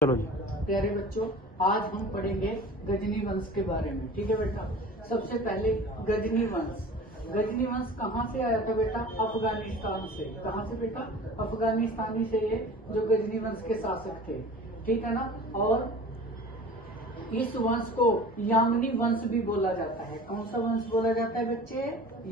चलो जी। प्यारे बच्चों, आज हम पढ़ेंगे गजनी वंश के बारे में। ठीक है बेटा। सबसे पहले गजनी वंश। गजनी वंश कहाँ से आया था बेटा? अफगानिस्तान से। कहाँ से बेटा? अफगानिस्तानी से ये जो गजनी वंश के शासक थे। ठीक है ना। और इस वंश को यामनी वंश भी बोला जाता है। कौन सा वंश बोला जाता है बच्चे?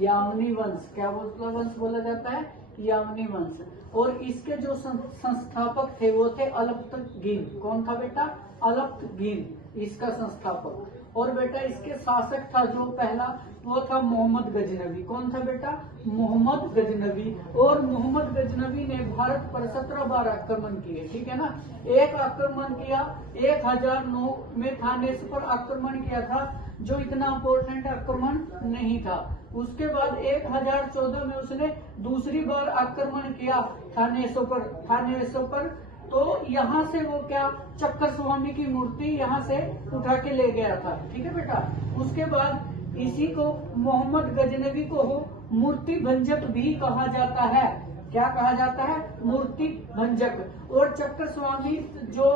यामनी वंश। क्या वंश बोला जाता है? यामनी वंश। और इसके जो संस्थापक थे वो थे अलप्तगीन। कौन था बेटा? अलप्तगीन इसका संस्थापक। और बेटा इसके शासक था जो पहला, वो था मोहम्मद गजनवी। कौन था बेटा? मोहम्मद गजनवी। और मोहम्मद गजनवी ने भारत पर 17 बार आक्रमण किए। ठीक है ना। एक आक्रमण किया 1009 में थानेश्वर पर आक्रमण किया था, जो इतना इम्पोर्टेंट आक्रमण नहीं था। उसके बाद 1014 में उसने दूसरी बार आक्रमण किया थानेश्वर पर। तो यहाँ से वो क्या, चक्कर स्वामी की मूर्ति यहाँ से उठा के ले गया था। ठीक है बेटा। उसके बाद इसी को मोहम्मद गजनवी को मूर्ति भंजक भी कहा जाता है। क्या कहा जाता है? मूर्ति भंजक। और चक्कर स्वामी जो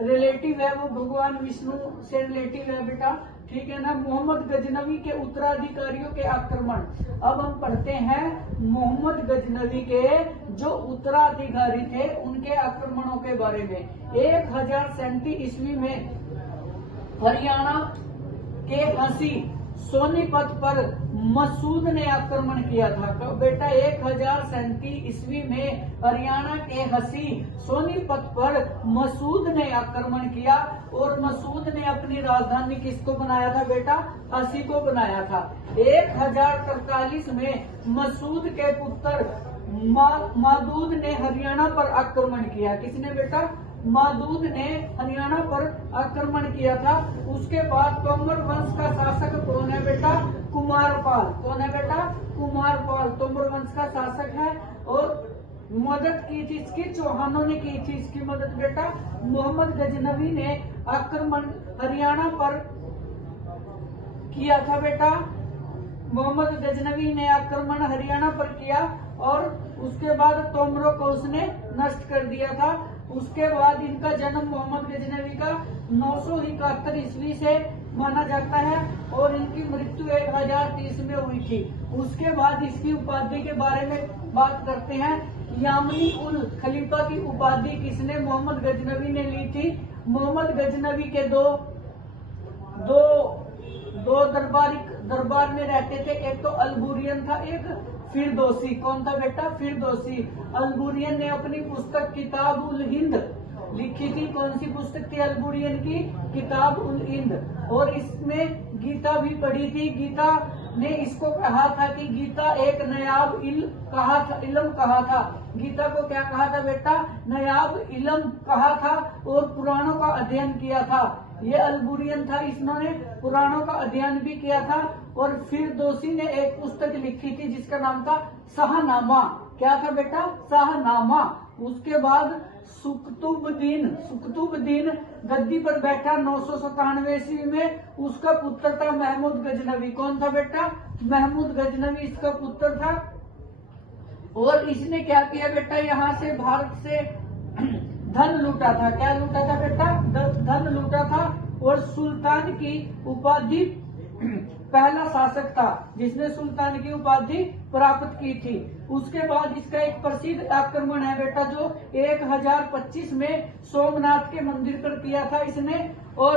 रिलेटिव है वो भगवान विष्णु से रिलेटिव है बेटा। ठीक है ना। मोहम्मद गजनवी के उत्तराधिकारियों के आक्रमण। अब हम पढ़ते हैं मोहम्मद गजनवी के जो उत्तराधिकारी थे उनके आक्रमणों के बारे में। 1037 ईस्वी में हरियाणा के हंसी सोनीपत पर मसूद ने आक्रमण किया था। कब बेटा? 1037 ईस्वी में हरियाणा के हंसी सोनीपत पर मसूद ने आक्रमण किया। और मसूद ने अपनी राजधानी किसको बनाया था बेटा? हंसी को बनाया था। 1043 में मसूद के पुत्र मादूद ने हरियाणा पर आक्रमण किया। किसने बेटा? मादूद ने हरियाणा पर आक्रमण किया था। उसके बाद तोमर वंश का शासक कौन है बेटा? कुमारपाल। कौन है बेटा? कुमारपाल तोमर वंश का शासक है। और मदद की थी इसकी चौहानों ने की थी इसकी मदद बेटा। मोहम्मद गजनवी ने आक्रमण हरियाणा पर किया था बेटा। मोहम्मद गजनवी ने आक्रमण हरियाणा पर किया और उसके बाद तोमरों को उसने नष्ट कर दिया था। उसके बाद इनका जन्म मोहम्मद गजनवी का 971 ईस्वी से माना जाता है और इनकी मृत्यु 1030 में हुई थी। उसके बाद इसकी उपाधि के बारे में बात करते हैं। यामनी उल खलीफा की उपाधि किसने? मोहम्मद गजनवी ने ली थी। मोहम्मद गजनवी के दो दरबार में रहते थे। एक तो अलबुरियन था, एक फिरदौसी। कौन था बेटा? फिरदौसी। अलबुरियन ने अपनी पुस्तक किताब उल हिंद लिखी थी। कौन सी पुस्तक थी अलबुरियन की? किताब उल हिंद। और इसमें गीता भी पढ़ी थी। गीता ने इसको कहा था कि गीता एक नायाब इल्म कहा था। गीता को क्या कहा था बेटा? नायाब इल्म कहा था और पुराणों का अध्ययन किया था। ये अलबुरियन था, इसने पुराणों का अध्ययन भी किया था। और फिर दोषी ने एक पुस्तक लिखी थी जिसका नाम था शाहनामा। क्या था बेटा? शाहनामा। उसके बाद सुकतुबुद्दीन गद्दी पर बैठा 997 ईस्वी में। उसका पुत्र था महमूद गजनवी। कौन था बेटा? महमूद गजनवी इसका पुत्र था। और इसने क्या किया बेटा? यहाँ से भारत से धन लूटा था। क्या लूटा था बेटा? धन लूटा था। और सुल्तान की उपाधि पहला शासक था जिसने सुल्तान की उपाधि प्राप्त की थी। उसके बाद इसका एक प्रसिद्ध आक्रमण है बेटा जो 1025 में सोमनाथ के मंदिर पर किया था इसने। और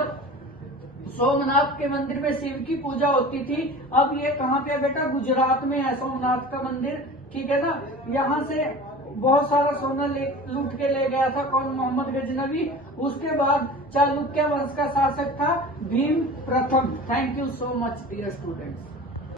सोमनाथ के मंदिर में शिव की पूजा होती थी। अब ये कहाँ पे है बेटा? गुजरात में है सोमनाथ का मंदिर। ठीक है ना। यहाँ से बहुत सारा सोना लूट के ले गया था। कौन? मोहम्मद गजनवी। उसके बाद चालुक्य वंश का शासक था भीम प्रथम। Thank you so much dear students.